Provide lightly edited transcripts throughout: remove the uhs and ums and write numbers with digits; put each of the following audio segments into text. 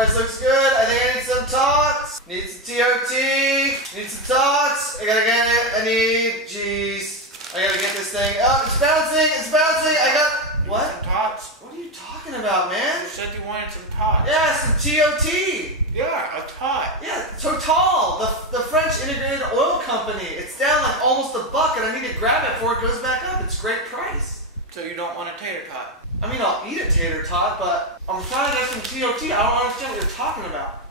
price looks good. I think I need some TOTs. Need some TOT. Need some TOTs. I gotta get it. I need, jeez. I gotta get this thing. Oh, it's bouncing. It's bouncing. I got, what? Some TOTs. What are you talking about, man? You said you wanted some TOTs. Yeah, some TOT. Yeah, a TOT. Yeah, Total, the French integrated oil company. It's down like almost $1 and I need to grab it before it goes back up. It's a great price. So you don't want a tater tot? I mean, I'll eat a tater tot, but I'm trying to get some TOT. I don't understand what you're talking about.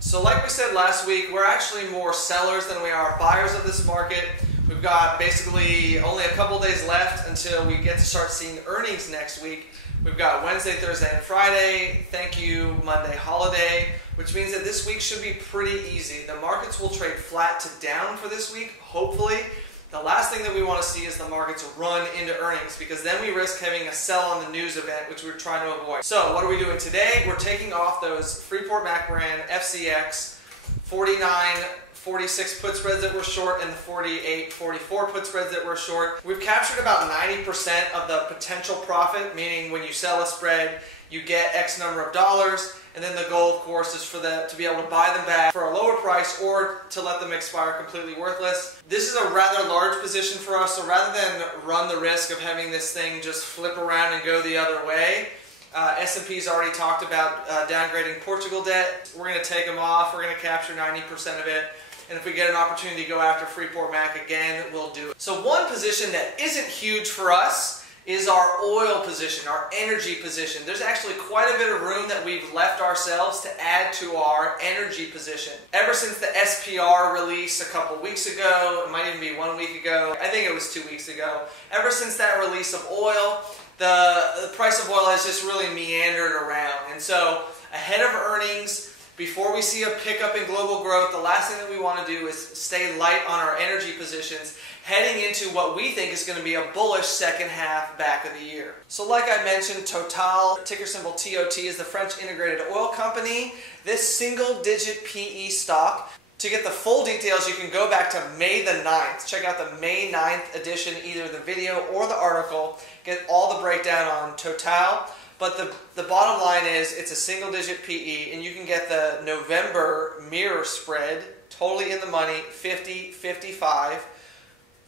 So like we said last week, we're actually more sellers than we are buyers of this market. We've got basically only a couple days left until we get to start seeing earnings next week. We've got Wednesday, Thursday, and Friday. Thank you, Monday holiday, which means that this week should be pretty easy. The markets will trade flat to down for this week, hopefully. The last thing that we want to see is the markets run into earnings, because then we risk having a sell on the news event, which we're trying to avoid. So what are we doing today? We're taking off those Freeport-McMoRan FCX 49-46 put spreads that we're short and the 48-44 put spreads that we're short. We've captured about 90% of the potential profit, meaning when you sell a spread, you get X number of dollars, and then the goal, of course, is for to be able to buy them back for a lower price or to let them expire completely worthless. This is a rather large position for us, so rather than run the risk of having this thing just flip around and go the other way, S&P's already talked about downgrading Portugal debt. We're going to take them off. We're going to capture 90% of it. And if we get an opportunity to go after Freeport Mac again, we'll do it. So one position that isn't huge for us is our oil position, our energy position. There's actually quite a bit of room that we've left ourselves to add to our energy position. Ever since the SPR release a couple weeks ago, it might even be 1 week ago, I think it was 2 weeks ago, ever since that release of oil, the price of oil has just really meandered around. And so ahead of earnings, before we see a pickup in global growth, the last thing that we want to do is stay light on our energy positions, heading into what we think is going to be a bullish second half back of the year. So like I mentioned, Total, ticker symbol TOT, is the French integrated oil company. This single-digit PE stock. To get the full details, you can go back to May the 9th. Check out the May 9th edition, either the video or the article. Get all the breakdown on Total. But the bottom line is it's a single-digit PE, and you can get the November mirror spread, totally in the money, 50-55,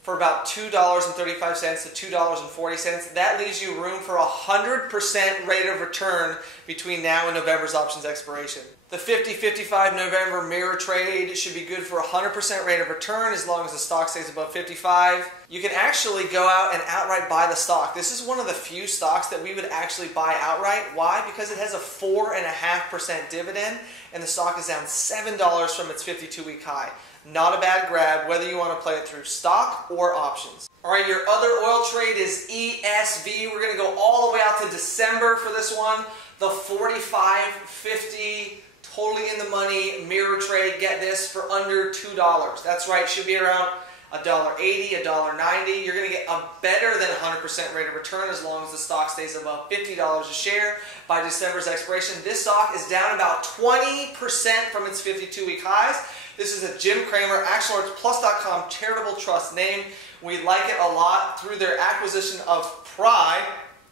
for about $2.35 to $2.40. That leaves you room for a 100% rate of return between now and November's options expiration. The 50-55 November mirror trade should be good for a 100% rate of return as long as the stock stays above 55. You can actually go out and outright buy the stock. This is one of the few stocks that we would actually buy outright. Why? Because it has a 4.5% dividend and the stock is down $7 from its 52-week high. Not a bad grab, whether you want to play it through stock or options. All right, your other oil trade is ESV. We're going to go all the way out to December for this one. The 45-50, totally in the money mirror trade. Get this for under $2. That's right, should be around $1.80, $1.90. You're going to get a better than 100% rate of return as long as the stock stays above $50 a share by December's expiration. This stock is down about 20% from its 52-week highs. This is a Jim Cramer, ActionAlertsPlus.com charitable trust name. We like it a lot through their acquisition of Pride.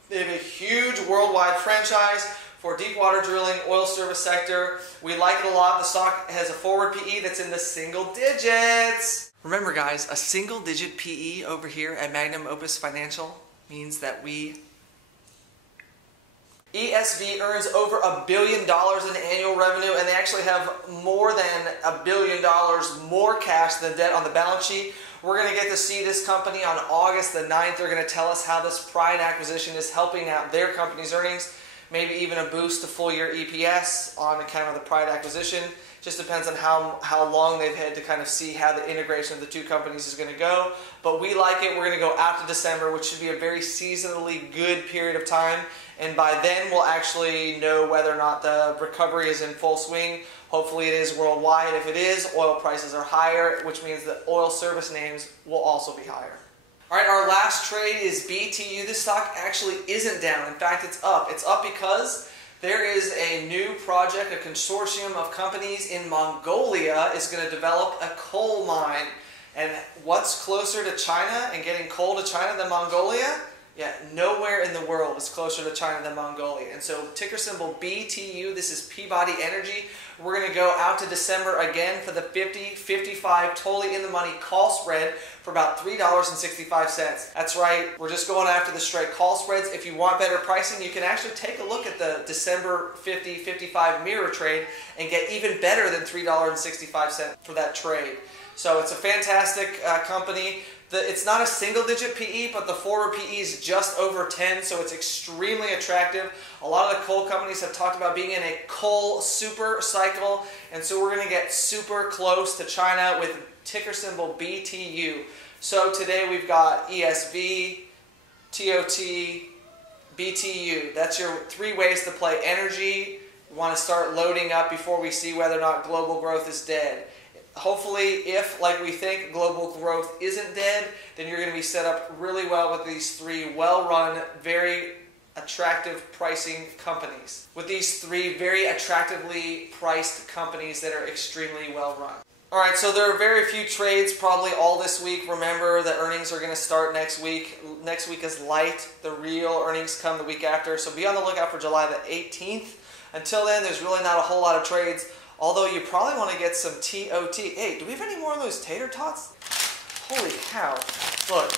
They have a huge worldwide franchise for deepwater drilling, oil service sector. We like it a lot. The stock has a forward PE that's in the single digits. Remember guys, a single digit PE over here at Magnum Opus Financial means that ESV earns over $1 billion in annual revenue, and they actually have more than $1 billion more cash than debt on the balance sheet. We're going to get to see this company on August the 9th. They're going to tell us how this Pride acquisition is helping out their company's earnings. Maybe even a boost to full year EPS on account of the Pride acquisition. Just depends on how long they've had to kind of see how the integration of the two companies is going to go. But we like it. We're going to go out to December, which should be a very seasonally good period of time. And by then, we'll actually know whether or not the recovery is in full swing. Hopefully it is worldwide. If it is, oil prices are higher, which means that oil service names will also be higher. All right, our last trade is BTU. This stock actually isn't down. In fact, it's up. It's up because there is a new project, a consortium of companies in Mongolia is going to develop a coal mine. And what's closer to China and getting coal to China than Mongolia? Yeah, nowhere in the world is closer to China than Mongolia. And so ticker symbol BTU, this is Peabody Energy. We're going to go out to December again for the 50-55 totally in the money call spread for about $3.65. That's right, we're just going after the straight call spreads. If you want better pricing, you can actually take a look at the December 50-55 mirror trade and get even better than $3.65 for that trade. So it's a fantastic company. It's not a single-digit PE, but the forward PE is just over 10, so it's extremely attractive. A lot of the coal companies have talked about being in a coal super cycle, and so we're going to get super close to China with ticker symbol BTU. So today we've got ESV, TOT, BTU. That's your 3 ways to play energy. We want to start loading up before we see whether or not global growth is dead. Hopefully, if, like we think, global growth isn't dead, then you're going to be set up really well with these 3 well-run, very attractive pricing companies. With these 3 very attractively priced companies that are extremely well-run. Alright, so there are very few trades probably all this week. Remember, the earnings are going to start next week. Next week is light. The real earnings come the week after. So be on the lookout for July the 18th. Until then, there's really not a whole lot of trades. Although you probably want to get some TOT. Hey, do we have any more of those tater tots? Holy cow. Look,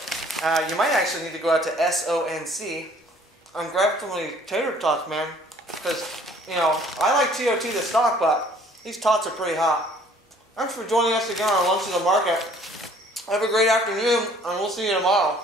you might actually need to go out to SONC and grab some of these tater tots, man. Because, you know, I like TOT the stock, but these tots are pretty hot. Thanks for joining us again on Lunch in the Market. Have a great afternoon, and we'll see you tomorrow.